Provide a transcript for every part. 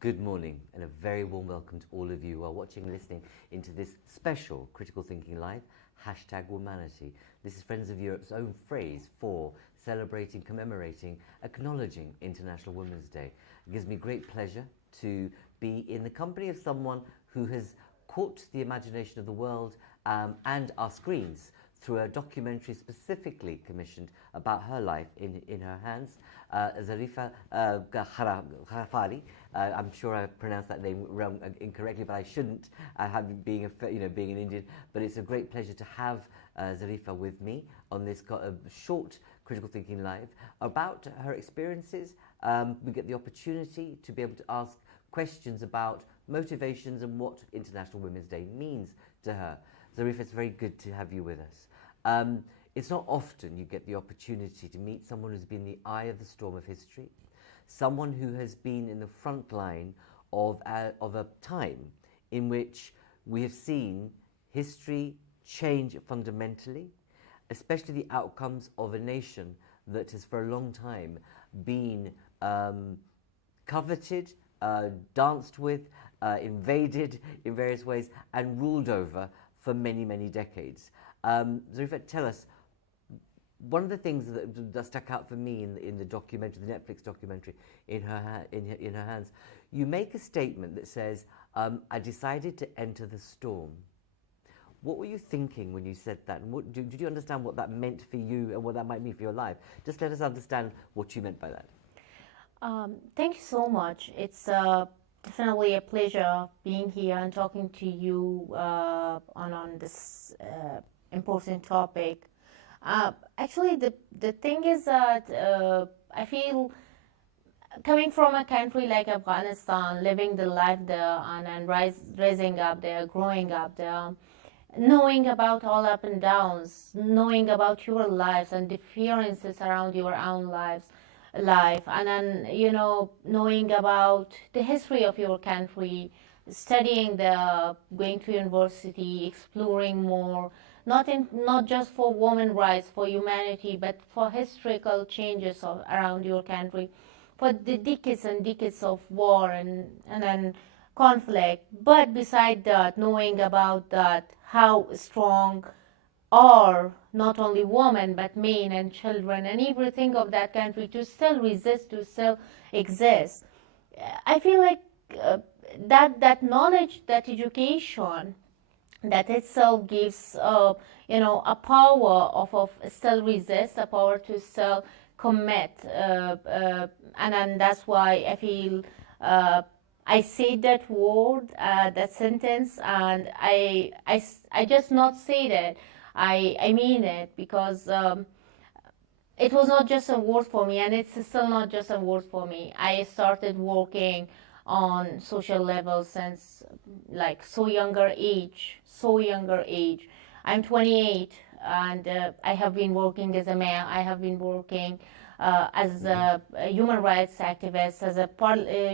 Good morning and a very warm welcome to all of you who are watching and listening into this special Critical Thinking Live, #Womanity. This is Friends of Europe's own phrase for celebrating, commemorating, acknowledging International Women's Day. It gives me great pleasure to be in the company of someone who has caught the imagination of the world and our screens through a documentary specifically commissioned about her life in her hands. Zarifa Ghafari. I'm sure I pronounced that name wrong, incorrectly, but I shouldn't, being an Indian. But it's a great pleasure to have Zarifa with me on this short Critical Thinking Live about her experiences. We get the opportunity to be able to ask questions about motivations and what International Women's Day means to her. Zarifa, it's very good to have you with us. It's not often you get the opportunity to meet someone who's been in the eye of the storm of history, someone who has been in the front line of a time in which we have seen history change fundamentally, especially the outcomes of a nation that has for a long time been coveted, danced with, invaded in various ways, and ruled over for many, many decades. Zarifa, tell us, one of the things that stuck out for me in the documentary, the Netflix documentary, in her hands, you make a statement that says, I decided to enter the storm. What were you thinking when you said that? And did you understand what that meant for you and what that might mean for your life? Just let us understand what you meant by that. Thank you so much. It's definitely a pleasure being here and talking to you on this important topic. Actually, the thing is that I feel coming from a country like Afghanistan, living the life there and raising up there, growing up there, knowing about all up and downs, knowing about your lives and differences around your own life, and then knowing about the history of your country, studying there, going to university, exploring more, not just for women's rights, for humanity, but for historical changes around your country, for the decades and decades of war and then conflict. But beside that, knowing about that, how strong are not only women but men and children and everything of that country to still resist, to still exist. I feel like that knowledge, that education, that itself gives a power of still resist, a power to still commit, and then that's why I feel I say that word, that sentence, and I just not say that. I mean it, because it was not just a word for me, and it's still not just a word for me. I started working on social level since like so younger age. I'm 28, and I have been working as a man. I have been working as a human rights activist, as a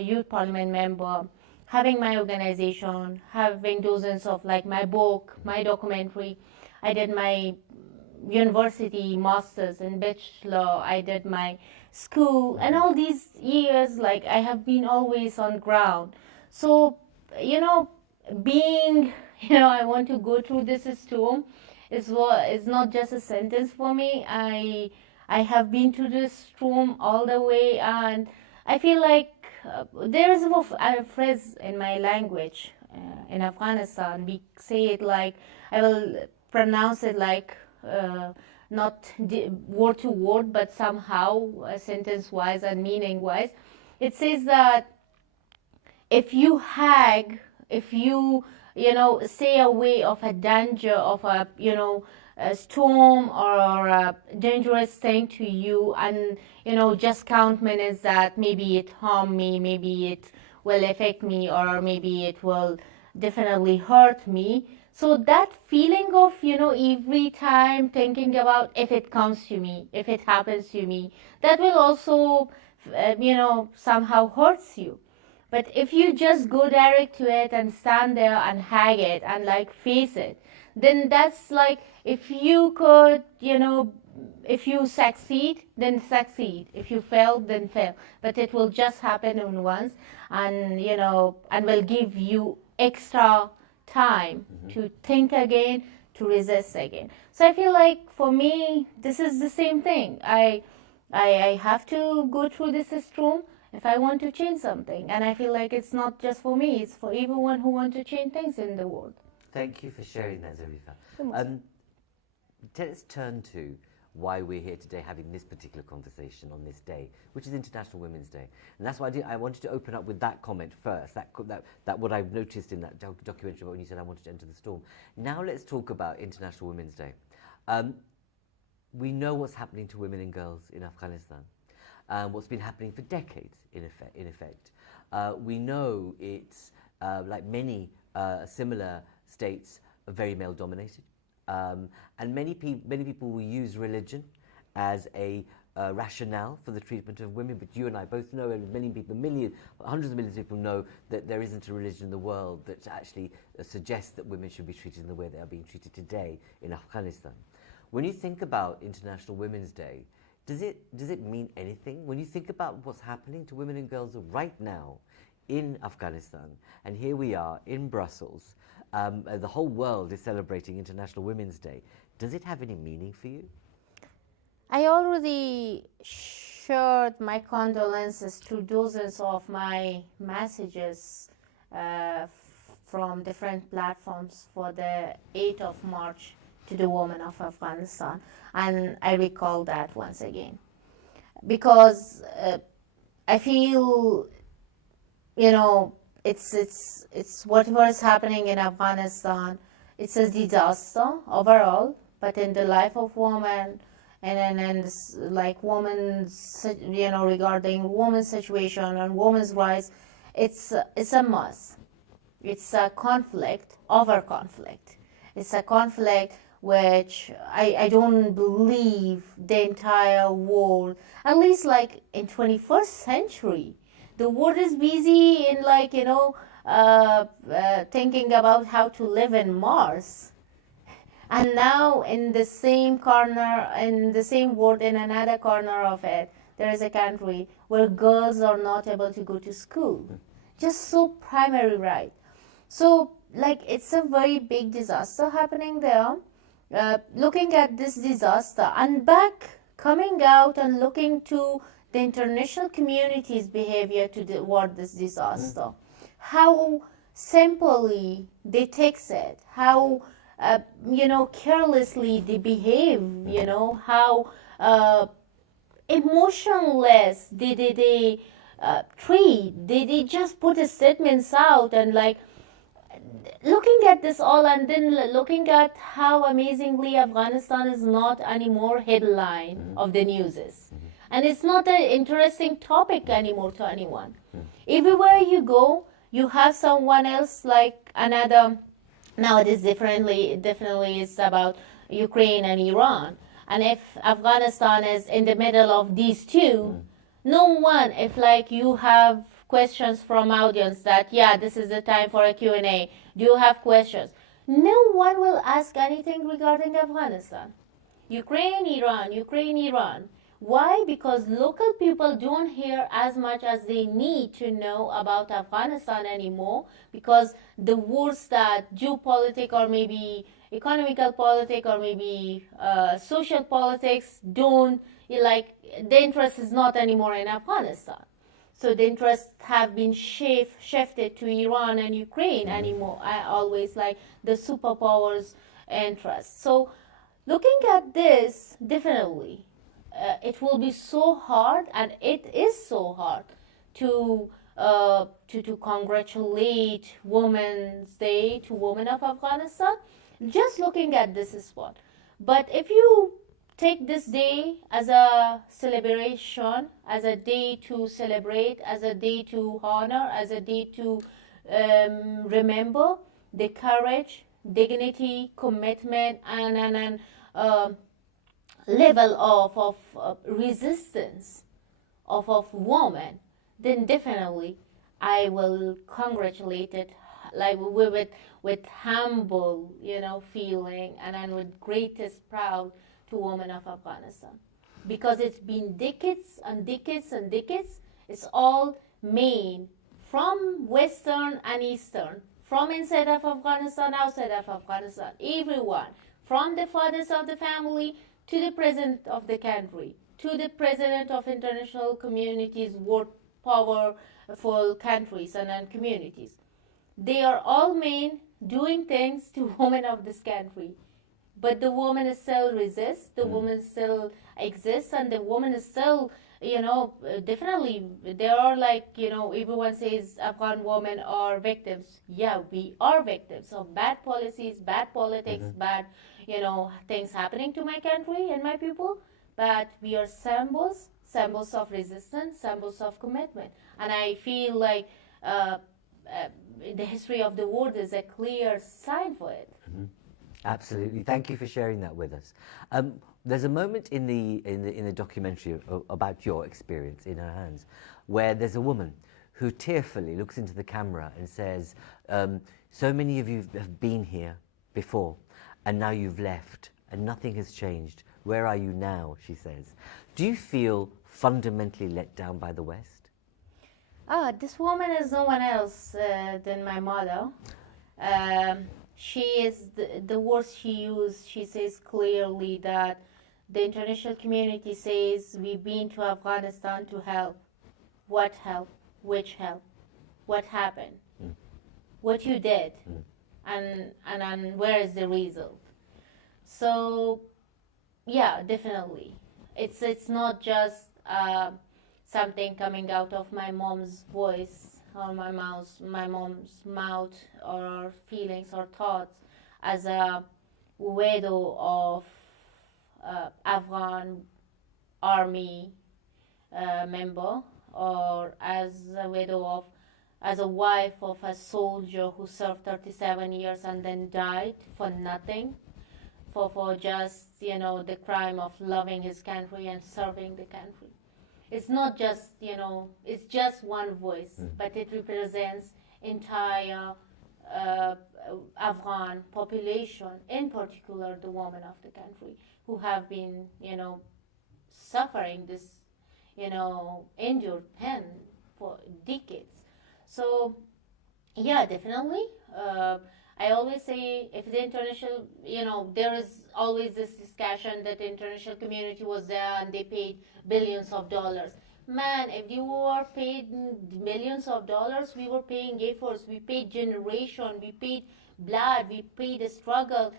youth parliament member, having my organization, having dozens of my book, my documentary. I did my university masters in bachelor. I did my school, and all these years I have been always on ground. So being I want to go through this storm is not just a sentence for me. I have been through this storm all the way, and I feel like there is a phrase in my language in Afghanistan. We say it I will pronounce it not word to word, but somehow sentence wise and meaning wise. It says that if you stay away of a danger, of a storm or a dangerous thing to you, and just count minutes that maybe it harm me, maybe it will affect me, or maybe it will definitely hurt me. So that feeling of every time thinking about if it comes to me, if it happens to me, that will also somehow hurts you. But if you just go direct to it and stand there and hag it and face it, then that's if you could if you succeed, then succeed. If you fail, then fail. But it will just happen in once, and and will give you extra time to think again, to resist again. So I feel like for me, this is the same thing. I have to go through this storm if I want to change something, and I feel like it's not just for me; it's for everyone who wants to change things in the world. Thank you for sharing that, Zarifa. Let's turn to why we're here today having this particular conversation on this day, which is International Women's Day. And that's why I wanted to open up with that comment first, that what I've noticed in that documentary about when you said I wanted to enter the storm. Now let's talk about International Women's Day. We know what's happening to women and girls in Afghanistan, what's been happening for decades, in effect. We know it's, like many similar states, are very male-dominated. And many people will use religion as a rationale for the treatment of women, but you and I both know, and many people, hundreds of millions of people know, that there isn't a religion in the world that actually suggests that women should be treated in the way they are being treated today in Afghanistan. When you think about International Women's Day, does it mean anything? When you think about what's happening to women and girls right now in Afghanistan, and here we are in Brussels, the whole world is celebrating International Women's Day. Does it have any meaning for you? I already shared my condolences to dozens of my messages from different platforms for the 8th of March to the women of Afghanistan. And I recall that once again. Because I feel, it's whatever is happening in Afghanistan, it's a disaster overall, but in the life of women and like women's, regarding women's situation and women's rights, it's a must. It's a conflict over conflict. It's a conflict which I don't believe the entire world, at least like in 21st century, the world is busy in thinking about how to live in Mars. And now in the same corner, in the same world, in another corner of it, there is a country where girls are not able to go to school. Just so primary right. So it's a very big disaster happening there. Looking at this disaster and coming out and looking to the international community's behavior toward this disaster, how simply they take it, how carelessly they behave, how emotionless they treat. They just put the statements out and looking at this all, and then looking at how amazingly Afghanistan is not anymore headline of the newses. And it's not an interesting topic anymore to anyone. Everywhere you go, you have someone else another. Now it is definitely it's about Ukraine and Iran. And if Afghanistan is in the middle of these two, no one, if you have questions from audience that, this is the time for a Q&A, do you have questions? No one will ask anything regarding Afghanistan. Ukraine, Iran. Why? Because local people don't hear as much as they need to know about Afghanistan anymore, because the wars that geopolitics or maybe economical politics or maybe social politics don't, the interest is not anymore in Afghanistan. So the interests have been shifted to Iran and Ukraine anymore. I always like the superpowers' interests. So looking at this, definitely, it will be so hard, and it is so hard to congratulate Women's Day to women of Afghanistan. Just looking at this spot, but if you take this day as a celebration, as a day to celebrate, as a day to honor, as a day to remember the courage, dignity, commitment, and level of resistance of women, then definitely I will congratulate it with humble, feeling, and with greatest proud to women of Afghanistan, because it's been decades and decades and decades. It's all made from Western and Eastern, from inside of Afghanistan, outside of Afghanistan, everyone, from the fathers of the family to the president of the country, to the president of international communities, world powerful countries and communities. They are all men doing things to women of this country. But the woman still resists, the woman still exists, and the woman is still, definitely, there are everyone says Afghan women are victims. Yeah, we are victims of bad policies, bad politics, bad, things happening to my country and my people. But we are symbols of resistance, symbols of commitment. And I feel like the history of the world is a clear sign for it. Absolutely. Thank you for sharing that with us. There's a moment in the documentary about your experience in her hands, where there's a woman who tearfully looks into the camera and says, so many of you have been here before, and now you've left, and nothing has changed. Where are you now? She says. Do you feel fundamentally let down by the West? This woman is no one else than my mother. She is the words she used. She says clearly that the international community says we've been to Afghanistan to help. What help? Which help? What happened? What you did? And where is the result? So, yeah, definitely. It's not just something coming out of my mom's voice or my mom's mouth, or feelings or thoughts, as a widow of Afghan army member, or as a widow as a wife of a soldier who served 37 years and then died for nothing, for just the crime of loving his country and serving the country. It's not just, it's just one voice, but it represents entire Afghan population, in particular the women of the country, who have been, suffering this, endured pain for decades. So, yeah, definitely. I always say, if the international, there is always this discussion that the international community was there and they paid billions of dollars. Man, if you were paid millions of dollars, we were paying efforts, we paid generation, we paid blood, we paid a struggle.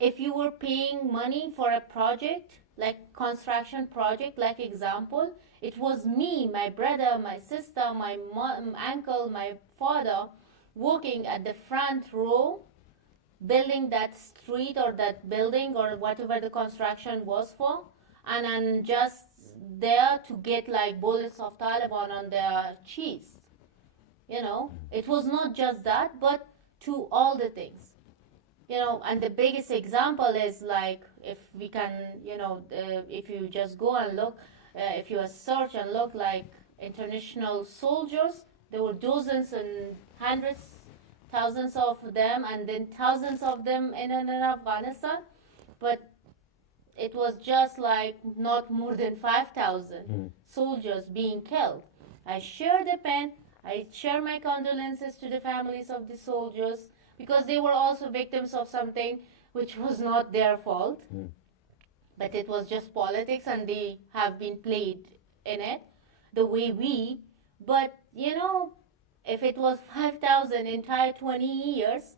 If you were paying money for a project, like construction project, like example, it was me, my brother, my sister, my uncle, my father, working at the front row, building that street or that building or whatever the construction was for, and I'm just there to get like bullets of Taliban on their cheeks. It was not just that, but to all the things. And the biggest example is like, if we can, if you just go and look, if you search and look like international soldiers, there were dozens and hundreds, thousands of them, and then thousands of them in Afghanistan. But it was just like not more than 5,000 soldiers being killed. I share the pain. I share my condolences to the families of the soldiers, because they were also victims of something which was not their fault. But it was just politics, and they have been played in it the way we. But, if it was 5,000 entire 20 years,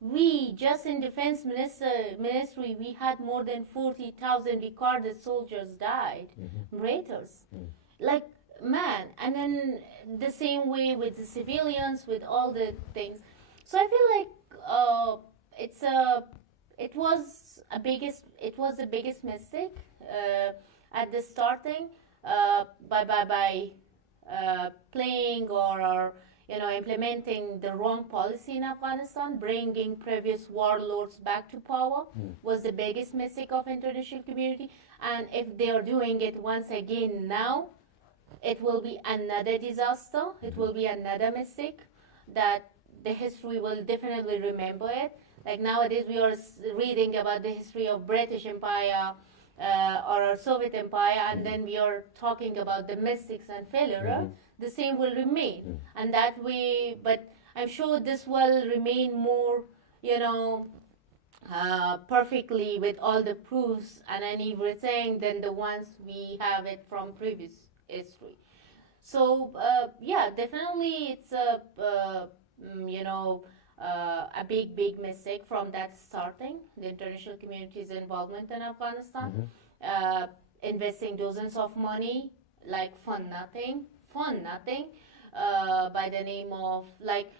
we just in defense ministry, we had more than 40,000 recorded soldiers died, traitors. Like, man, and then the same way with the civilians, with all the things. So I feel like it was the biggest mistake at the starting by playing or implementing the wrong policy in Afghanistan, bringing previous warlords back to power was the biggest mistake of international community. And if they are doing it once again now, it will be another disaster. It will be another mistake that the history will definitely remember it. Like nowadays we are reading about the history of British Empire or a Soviet Empire, and then we are talking about the mistakes and failure, the same will remain. And that way, but I'm sure this will remain more, perfectly with all the proofs and everything than the ones we have it from previous history. So definitely it's a big mistake from that starting, the international community's involvement in Afghanistan, investing dozens of money like fun nothing, by the name of like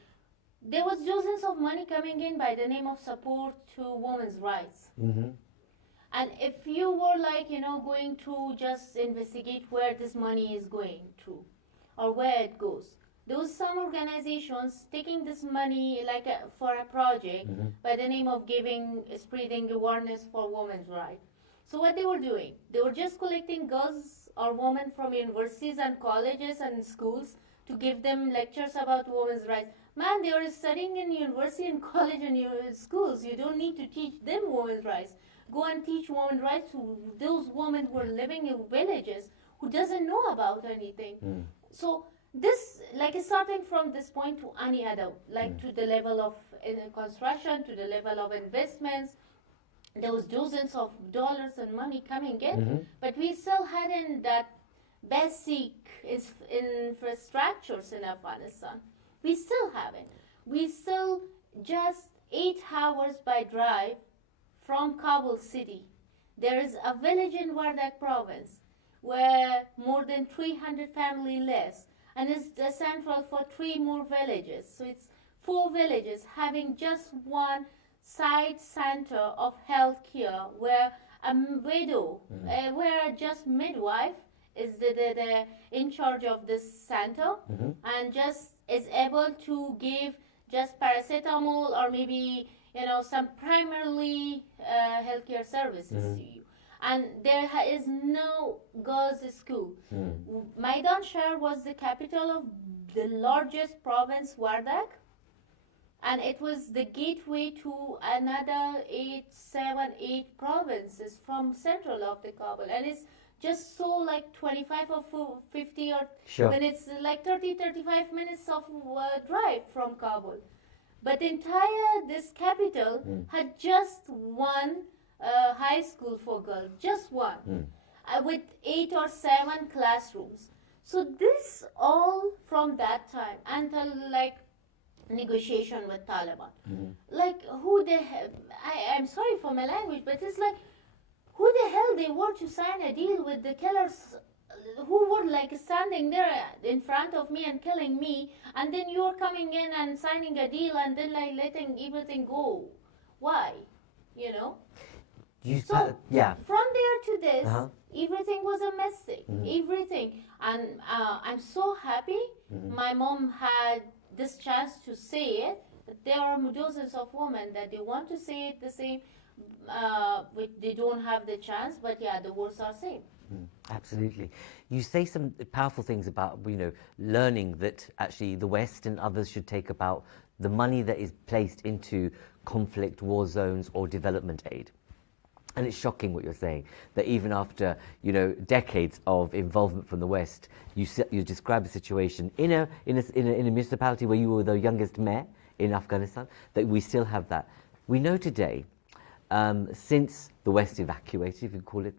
there was dozens of money coming in by the name of support to women's rights. And if you were going to just investigate where this money is going to or where it goes, there was some organizations taking this money for a project by the name of spreading awareness for women's rights. So what they were doing, they were just collecting girls or women from universities and colleges and schools to give them lectures about women's rights. Man, they are studying in university and college and schools. You don't need to teach them women's rights. Go and teach women's rights to those women who are living in villages who doesn't know about anything. So this, starting from this point to any other, to the level of construction, to the level of investments, there was dozens of dollars and money coming in, but we still hadn't that basic infrastructures in Afghanistan. We still haven't. We still just 8 hours by drive from Kabul city. There is a village in Wardak province where more than 300 families live, and it's the central for 3 more villages. So it's 4 villages having just one side center of health care where a widow, where just midwife is the in charge of this center and just is able to give just paracetamol or maybe some primarily healthcare services to you. And there is no girls' school. Maidan Shahr was the capital of the largest province, Wardak, and it was the gateway to another 8 provinces from central of the Kabul. And it's just so 25 or 50 or minutes, 30-35 minutes of drive from Kabul. But this capital had just one high school for girls, just one, with 8 or 7 classrooms. So this all from that time until negotiation with Taliban. Who the hell, I'm sorry for my language, but it's who the hell they were to sign a deal with the killers who were standing there in front of me and killing me, and then you're coming in and signing a deal and then letting everything go. Why? So from there to this, everything was a mistake. Everything. And I'm so happy my mom had this chance to say it. There are dozens of women that they want to say it the same, they don't have the chance, but the words are same. Absolutely. You say some powerful things about, learning that actually the West and others should take about the money that is placed into conflict, war zones or development aid. And it's shocking what you're saying, that even after, decades of involvement from the West, you describe a situation in a municipality where you were the youngest mayor in Afghanistan, that we still have that. We know today, since the West evacuated, if you call it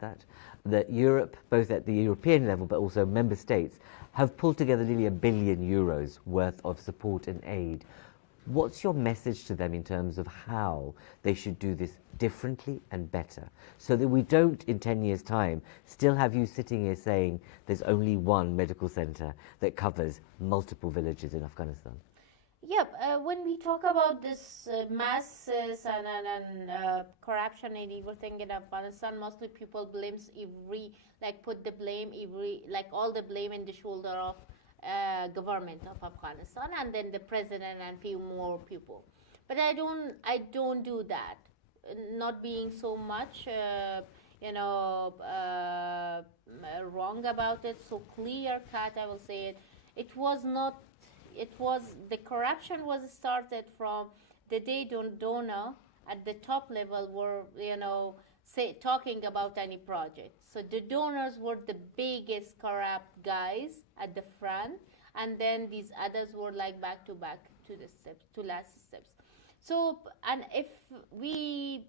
that Europe, both at the European level but also member states, have pulled together nearly €1 billion worth of support and aid. What's your message to them in terms of how they should do this differently and better, so that we don't, in 10 years' time, still have you sitting here saying there's only one medical center that covers multiple villages in Afghanistan? When we talk about this masses and corruption and everything in Afghanistan, mostly people blames put the blame all the blame in the shoulder of government of Afghanistan and then the president and few more people. But I don't do that. Not being so much wrong about it, so clear cut, I will say it. The corruption was started from the day donor at the top level were, talking about any project. So the donors were the biggest corrupt guys at the front, and then these others were like back to the steps, to last steps. So, and if we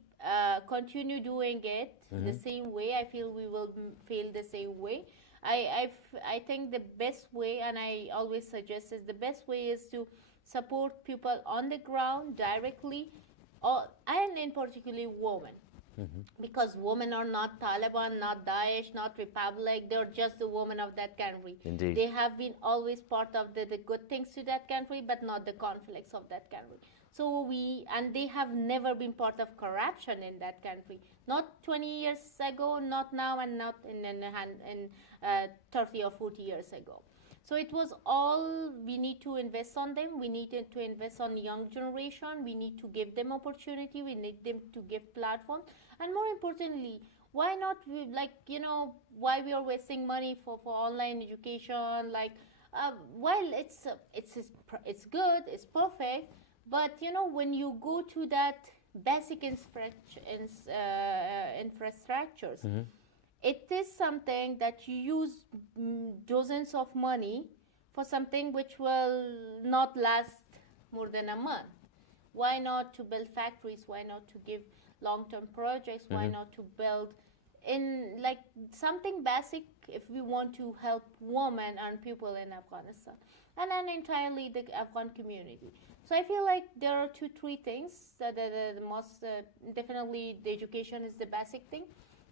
continue doing it the same way, I feel we will fail the same way. I think the best way, and I always suggest, is the best way is to support people on the ground directly, and in particularly women. Because women are not Taliban, not Daesh, not Republic. They're just the women of that country. Indeed. They have been always part of the good things to that country, but not the conflicts of that country. So and they have never been part of corruption in that country. Not 20 years ago, not now, and not in 30 or 40 years ago. So it was all, we need to invest on them. We needed to invest on young generation. We need to give them opportunity. We need them to give platform. And more importantly, why not, why we are wasting money for online education? Like, well, it's good, it's perfect. But, when you go to that basic infrastructures, it is something that you use dozens of money for something which will not last more than a month. Why not to build factories? Why not to give long-term projects? Why not to build in like something basic if we want to help women and people in Afghanistan, and then entirely the Afghan community. So I feel like there are 2-3 things that the most definitely the education is the basic thing.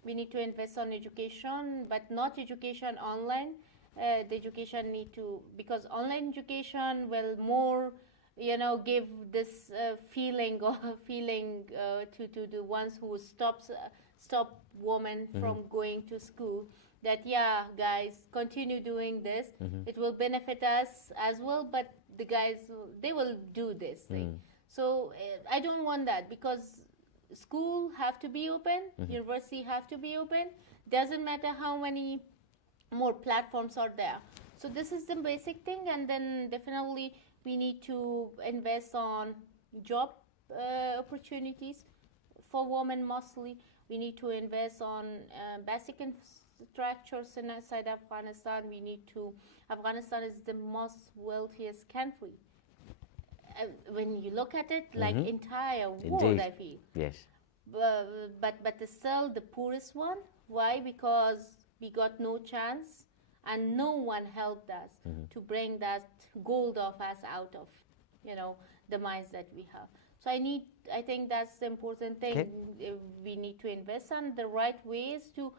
We need to invest on education, but not education online. The education need to, because online education will more, give this feeling to the ones who stop women from going to school. That guys, continue doing this. It will benefit us as well, but the guys, they will do this thing. So I don't want that, because school have to be open, university have to be open. Doesn't matter how many more platforms are there. So this is the basic thing, and then definitely we need to invest on job opportunities for women mostly. We need to invest on basic infrastructures inside Afghanistan. Afghanistan is the most wealthiest country. When you look at it, like entire world, I feel. Yes. But it's still the poorest one. Why? Because we got no chance, and no one helped us to bring that gold of us out of, the mines that we have. So I think that's the important thing. Okay. We need to invest, and the right way is to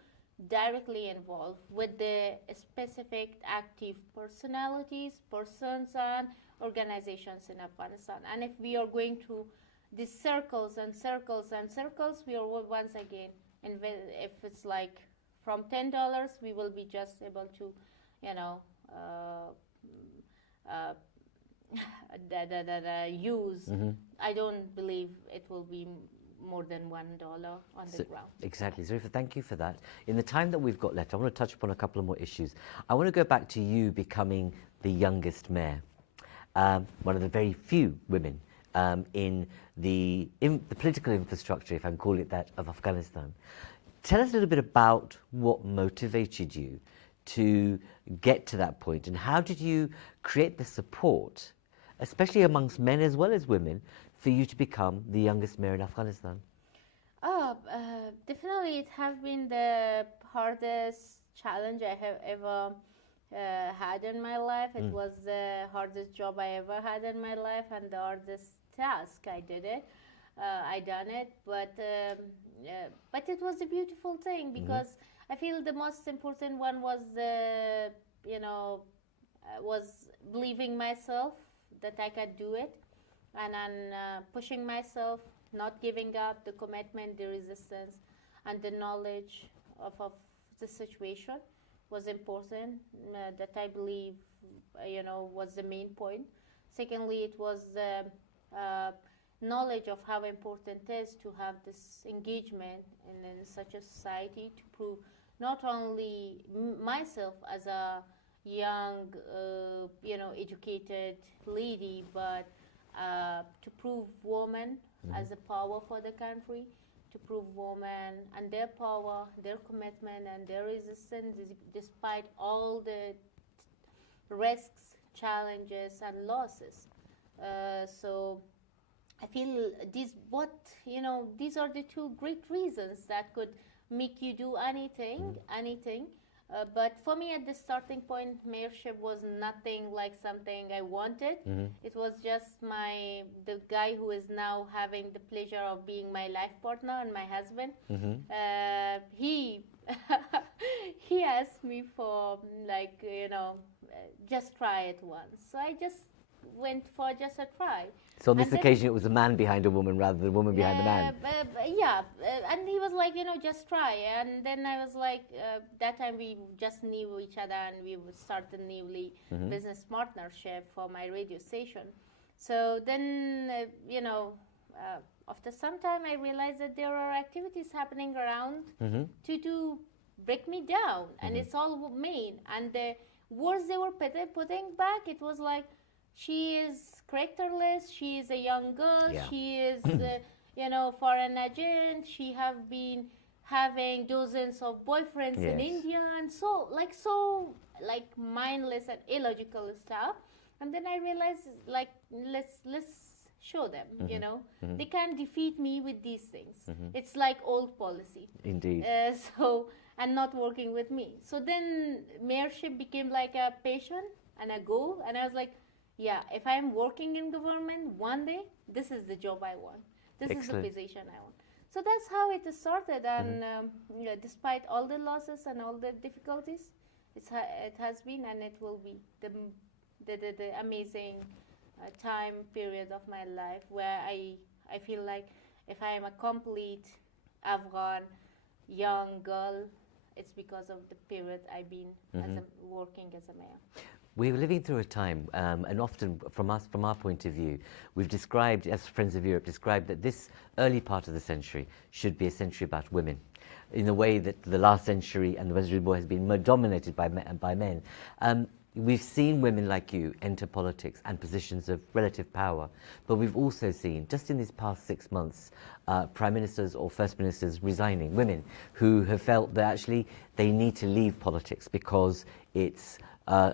directly involve with the specific active persons and organizations in Afghanistan. And if we are going to these circles and circles and circles, we are once again, if it's like from $10, we will be just able to, use. I don't believe it will be more than $1 on the ground. Exactly. Zarifa, thank you for that. In the time that we've got left, I want to touch upon a couple of more issues. I want to go back to you becoming the youngest mayor, one of the very few women in the political infrastructure, if I can call it that, of Afghanistan. Tell us a little bit about what motivated you to get to that point, and how did you create the support, especially amongst men as well as women, for you to become the youngest mayor in Afghanistan? Definitely it has been the hardest challenge I have ever had in my life. It was the hardest job I ever had in my life, and the hardest task. I did it. I done it, but it was a beautiful thing, because I feel the most important one was was believing myself that I could do it, and pushing myself, not giving up, the commitment, the resistance, and the knowledge of the situation was important. That I believe, was the main point. Secondly, it was the knowledge of how important it is to have this engagement in such a society, to prove not only myself as a young, educated lady, but to prove women as a power for the country, to prove women and their power, their commitment, and their resistance despite all the risks, challenges, and losses. So I feel these are the two great reasons that could make you do anything. But for me, at the starting point, mayorship was nothing like something I wanted. It was just the guy who is now having the pleasure of being my life partner and my husband. He he asked me for just try it once. So I just went for just a try. So on this occasion, it was a man behind a woman rather than a woman behind a man. And he was like, just try. And then I was like, that time we just knew each other and we would start the newly business partnership for my radio station. So then, after some time, I realized that there are activities happening around to break me down. And it's all men. And the words they were putting back, it was like, she is characterless, she is a young girl, she is, foreign agent, she have been having dozens of boyfriends in India, and so mindless and illogical stuff. And then I realized, let's show them, they can't defeat me with these things. It's like old policy. Indeed. And not working with me. So then mayorship became like a passion and a goal, and I was like, yeah, if I'm working in government one day, this is the job I want. This Excellent. is the position I want. So that's how it started. And despite all the losses and all the difficulties, it has been and it will be the amazing time period of my life where I feel like if I am a complete Afghan young girl, it's because of the period I've been working as a mayor. We're living through a time, and often from our point of view, we've described, as Friends of Europe, that this early part of the century should be a century about women, in the way that the last century and the Western war has been more dominated by men. We've seen women like you enter politics and positions of relative power, but we've also seen, just in these past 6 months, prime ministers or first ministers resigning, women who have felt that actually they need to leave politics because it's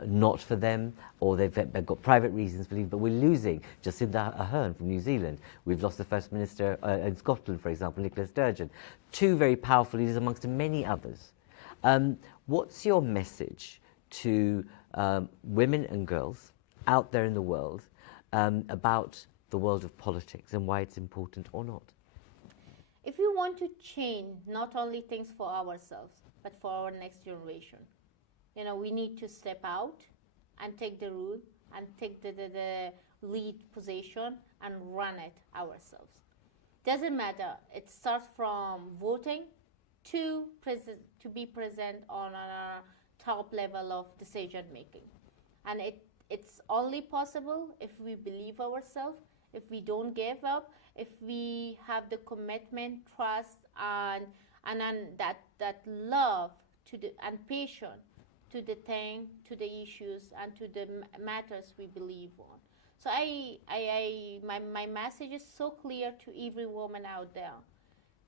not for them, or they've got private reasons for leaving. But we're losing Jacinda Ardern from New Zealand. We've lost the First Minister in Scotland, for example, Nicola Sturgeon. Two very powerful leaders amongst many others. What's your message to women and girls out there in the world about the world of politics and why it's important or not? If we want to change not only things for ourselves, but for our next generation, we need to step out and take the rule and take the lead position and run it ourselves. Doesn't matter. It starts from voting to be present on a top level of decision making. And it's only possible if we believe ourselves, if we don't give up, if we have the commitment, trust, and that love and patience to the thing, to the issues, and to the matters we believe on. So my message is so clear to every woman out there.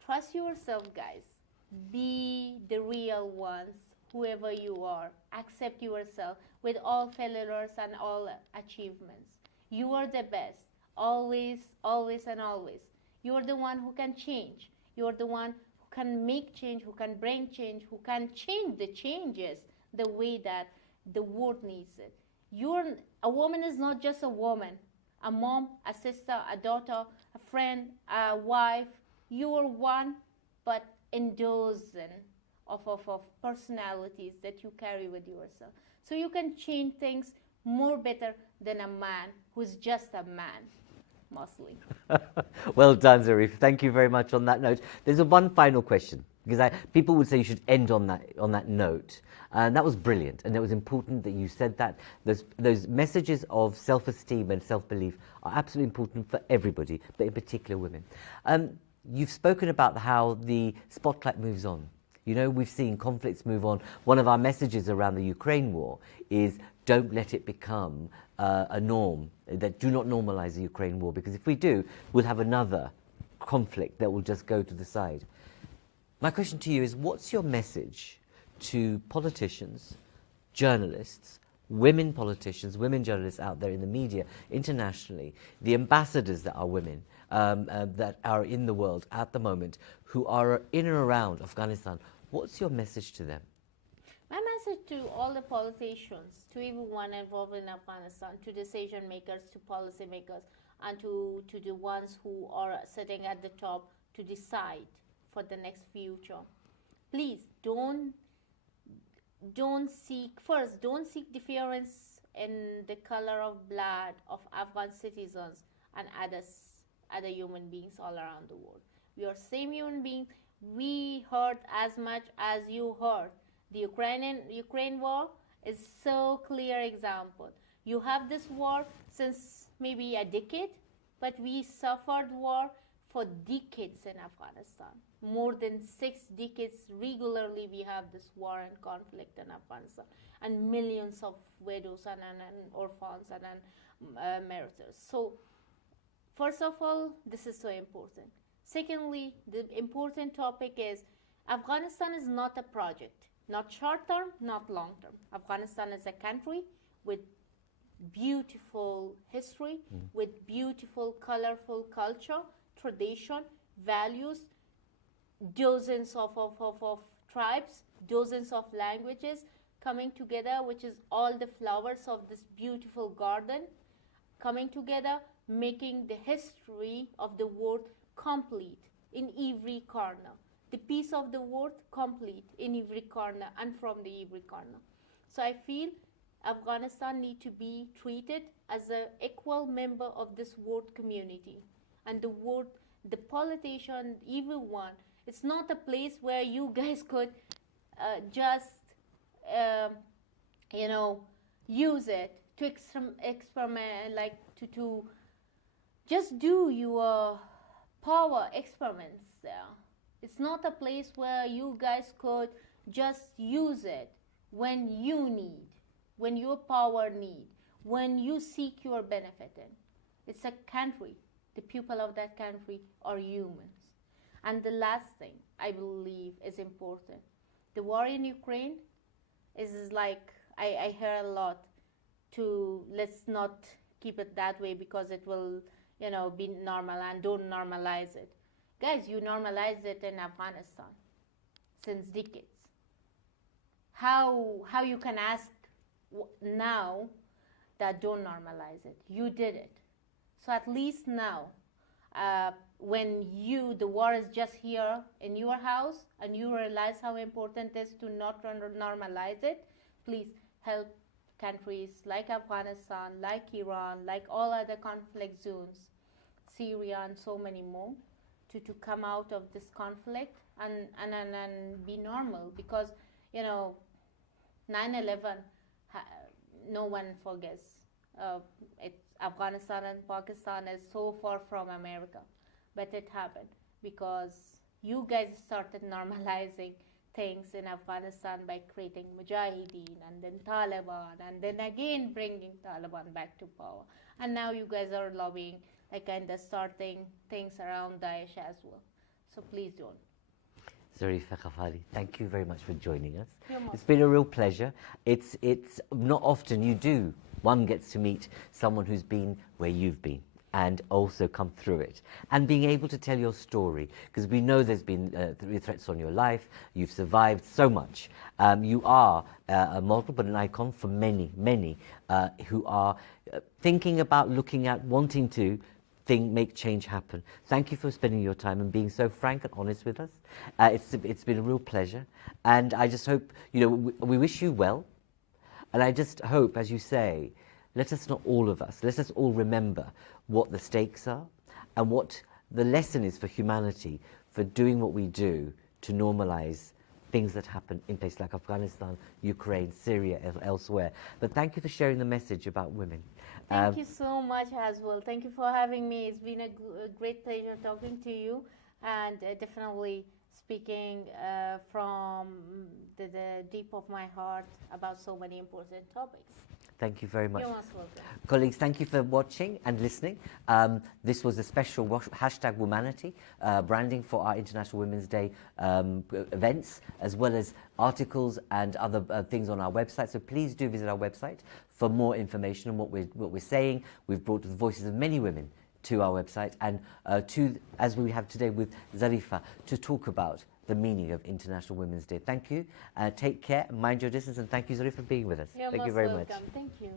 Trust yourself, guys. Be the real ones, whoever you are. Accept yourself with all failures and all achievements. You are the best, always, always, and always. You are the one who can change. You are the one who can make change, who can bring change, who can change the changes the way that the world needs it. A woman is not just a woman, a mom, a sister, a daughter, a friend, a wife. You are one, but in dozen of personalities that you carry with yourself. So you can change things more better than a man who's just a man, mostly. Well done, Zarifa. Thank you very much on that note. There's one final question, because people would say you should end on that note. And that was brilliant, and it was important that you said that. Those messages of self-esteem and self-belief are absolutely important for everybody, but in particular women. You've spoken about how the spotlight moves on. We've seen conflicts move on. One of our messages around the Ukraine war is don't let it become a norm, that do not normalize the Ukraine war, because if we do, we'll have another conflict that will just go to the side. My question to you is, what's your message to politicians, journalists, women politicians, women journalists out there in the media, internationally, the ambassadors that are women, that are in the world at the moment, who are in and around Afghanistan? What's your message to them? My message to all the politicians, to everyone involved in Afghanistan, to decision makers, to policy makers, and to the ones who are sitting at the top to decide for the next future. Please don't seek difference in the color of blood of Afghan citizens and other human beings all around the world. We are same human beings. We hurt as much as you hurt. The Ukraine war is so clear example. You have this war since maybe a decade, but we suffered war for decades in Afghanistan. More than 6 decades regularly we have this war and conflict in Afghanistan, and millions of widows and orphans and martyrs. So first of all, this is so important. Secondly, the important topic is Afghanistan is not a project, not short term, not long term. Afghanistan is a country with beautiful history, with beautiful, colorful culture, tradition, values, dozens of tribes, dozens of languages coming together, which is all the flowers of this beautiful garden coming together, making the history of the world complete in every corner. The piece of the world complete in every corner and from the every corner. So I feel Afghanistan need to be treated as an equal member of this world community. And the politician, everyone, it's not a place where you guys could just, use it to experiment, like to just do your power experiments there. It's not a place where you guys could just use it when you need, when your power need, when you seek your benefit in. It's a country. The people of that country are humans. And the last thing I believe is important. The war in Ukraine is like, I hear a lot to let's not keep it that way because it will, be normal, and don't normalize it. Guys, you normalize it in Afghanistan since decades. How you can ask now that don't normalize it? You did it. So at least now, when the war is just here in your house and you realize how important it is to not normalize it, please help countries like Afghanistan, like Iran, like all other conflict zones, Syria and so many more, to come out of this conflict and be normal. Because 9/11, no one forgets. Afghanistan and Pakistan is so far from America, but it happened because you guys started normalizing things in Afghanistan by creating Mujahideen and then Taliban and then again bringing Taliban back to power. And now you guys are lobbying, kind of starting things around Daesh as well. So please don't. Zarifa, Ghafari, thank you very much for joining us. You're most It's been a real pleasure. It's not often one gets to meet someone who's been where you've been and also come through it, and being able to tell your story, because we know there's been threats on your life. You've survived so much. You are a model, but an icon for many who are thinking about, looking at, wanting to make change happen. Thank you for spending your time and being so frank and honest with us. It's been a real pleasure, and I just hope, we wish you well, and I just hope, as you say, let us all remember what the stakes are and what the lesson is for humanity for doing what we do to normalize things that happen in places like Afghanistan, Ukraine, Syria, elsewhere. But thank you for sharing the message about women. Thank you so much as well. Thank you for having me. It's been a great pleasure talking to you, and definitely speaking from the deep of my heart about so many important topics. Thank you very much. You're most welcome. Colleagues, thank you for watching and listening. This was a special hashtag Womanity branding for our International Women's Day events, as well as articles and other things on our website. So please do visit our website for more information on what we're saying. We've brought the voices of many women to our website, and as we have today with Zarifa, to talk about the meaning of International Women's Day. Thank you. Take care, mind your distance, and thank you, Zarifa, for being with us. You're Thank you most very welcome. much. Thank you.